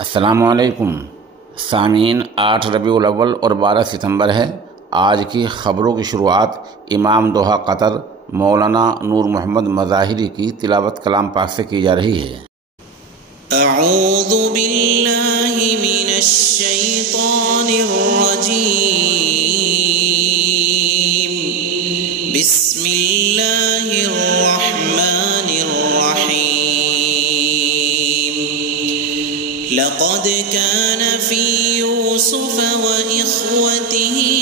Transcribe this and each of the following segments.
अस्सलामुअलैकुम सामीन। 8 रबीउल अव्वल और 12 सितंबर है। आज की ख़बरों की शुरुआत इमाम दोहा कतर मौलाना नूर मोहम्मद मज़ाहिरी की तिलावत कलाम पाक से की जा रही है। अऊज़ु बिल्लाहि मिनश शैतानिर रजीम। बिस्मिल्लाहिर रहमानिर रहीम। लक़द कान फ़ी यूसुफ़ व इख़्वतिही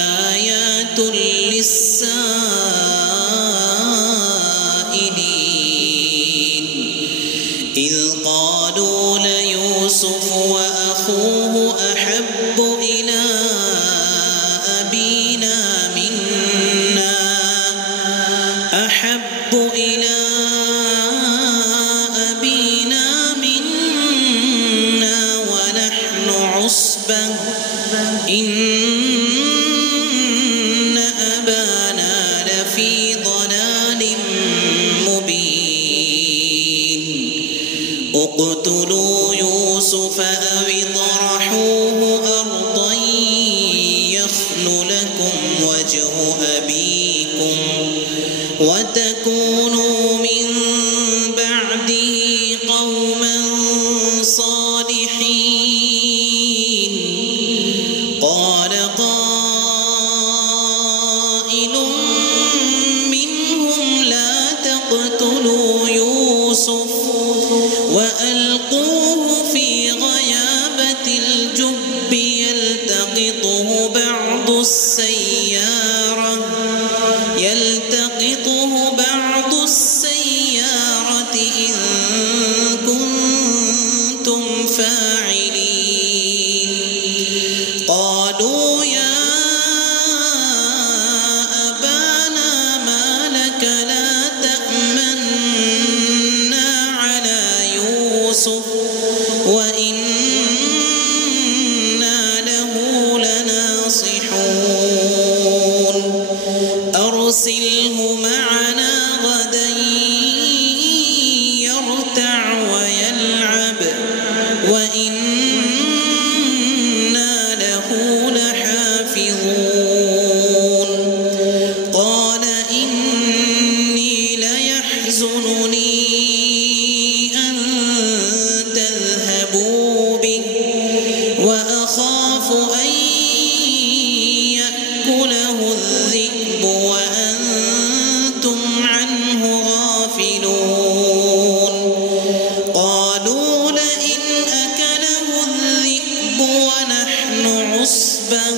आयातुल लिस्साइलीन इज़ क़ालू लयूसुफ़ व अख़ूहु अहब्बु इला अबीना मिन्ना व नहनु उसबह इन्न अबाना लफ़ी ضलालिम मुबीन। उक़्तुलू यूसुफ़ अव इطرحूहु अर्दन यख़्लु लकुम वज्हु अबीकुम व तकूनू मिन बअदिही क़ौमन सालिहीन। क़ाल क़ाइलुम मिन्हुम ला तक़्तुलू यूसुफ़ व अल्क़ूहु फ़ी ग़याबतिल जुब्बि यल्तक़ितुहु बअदु السيارة إن كنتم فاعلين। قالوا يا أبانا ما لك لا تأمنا على يوسف وإنا له لناصحون أرسله معنا غدا يرتع ويلعب وإنا له لحافظون। قال إني ليحزنني أن تذهبوا به وأخاف أن يأكله الذئب وأنتم عنه غافلون। قالوا لئن أكله الذئب ونحن عصبة